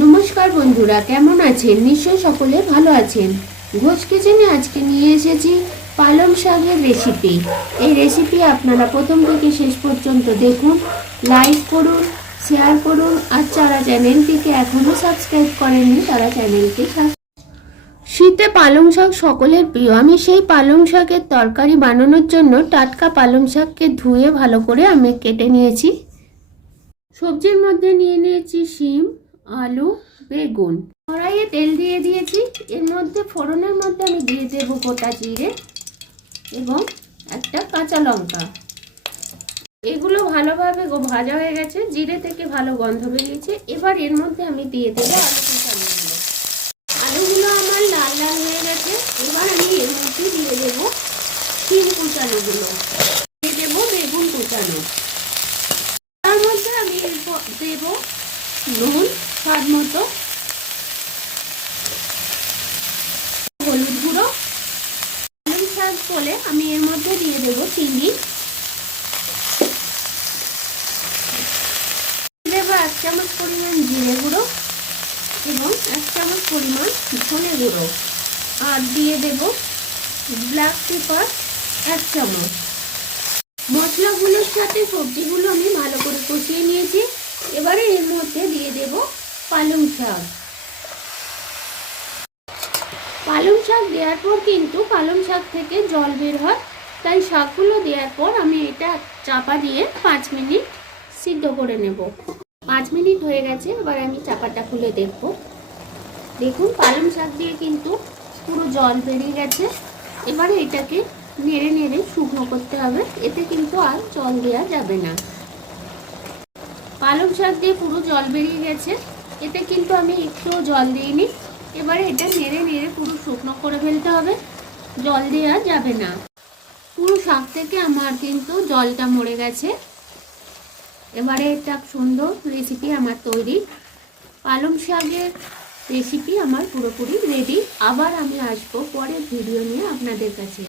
নমস্কার বন্ধুরা, কেমন আছেন? নিশ্চয় সকলে ভালো আছেন। ঘোষ কিচেনে আজকে নিয়ে এসেছি পালং শাকের রেসিপি এই রেসিপি আপনারা প্রথম থেকে শেষ পর্যন্ত দেখুন লাইক করুন শেয়ার করুন, আর যারা চ্যানেলটিকে এখনও সাবস্ক্রাইব করেননি, তারা চ্যানেলটি শীতে পালং শাক সকলের প্রিয়। আমি সেই পালং শাকের তরকারি বানানোর জন্য টাটকা পালং শাককে ধুয়ে ভালো করে আমি কেটে নিয়েছি। সবজির মধ্যে নিয়ে নিয়েছি শিম আলু, বেগুন। কড়াইয়ে তেল দিয়ে দিয়েছি। এর মধ্যে, ফোড়নের মধ্যে আমি দিয়ে দেব গোটা জিরে এবং একটা কাঁচা লঙ্কা। এগুলো ভালোভাবে ভাজা হয়ে গেছে। জিরে থেকে ভালো গন্ধ বেরিয়েছে। এবার এর মধ্যে আমি দিয়ে দেবো আলু কুচানোগুলো আলুগুলো আমার লাল লাল হয়ে গেছে। এবার আমি এর মধ্যে দিয়ে দেবো শিম কুচানোগুলো দিয়ে দেবো বেগুন কুচানো। তার মধ্যে আমি দেব নুন। স্বাদ মতো। হলুদ গুঁড়ো। আলু শাক বলে আমি এর মধ্যে দিয়ে দেব চিনি দেব এক চামচ পরিমাণ জিরে গুঁড়ো এবং এক চামচ পরিমাণ ধনে গুঁড়ো। আর দিয়ে দেব ব্ল্যাক পেপার এক চামচ। মশলাগুলোর সাথে সবজিগুলো আমি ভালো করে কষিয়ে নিয়েছি। এবারে এর মধ্যে দিয়ে দেব পালং শাক। পালং শাক দেওয়ার পর কিন্তু পালং শাক থেকে জল বের হয়। তাই শাকগুলো দেওয়ার পর আমি এটা চাপা দিয়ে পাঁচ মিনিট সিদ্ধ করে নেব। পাঁচ মিনিট হয়ে গেছে, এবার আমি চাপাটা খুলে দেখব। দেখুন, পালং শাক দিয়ে কিন্তু পুরো জল বেরিয়ে গেছে। এবারে এটাকে নেড়ে নেড়ে শুকনো করতে হবে। এতে কিন্তু আর জল দেওয়া যাবে না। পালং শাক দিয়ে পুরো জল বেরিয়ে গেছে। এতে কিন্তু আমি একটুও জল দিইনি। এবারে এটা নেড়ে নেড়ে পুরো শুকনো করে ফেলতে হবে। জল দেওয়া যাবে না। পুরো শাক থেকে আমার কিন্তু জলটা মরে গেছে। এবারে এটা সুন্দর রেসিপি আমার তৈরি। পালং শাকের রেসিপি আমার পুরোপুরি রেডি আবার আমি আসব পরের ভিডিও নিয়ে আপনাদের কাছে।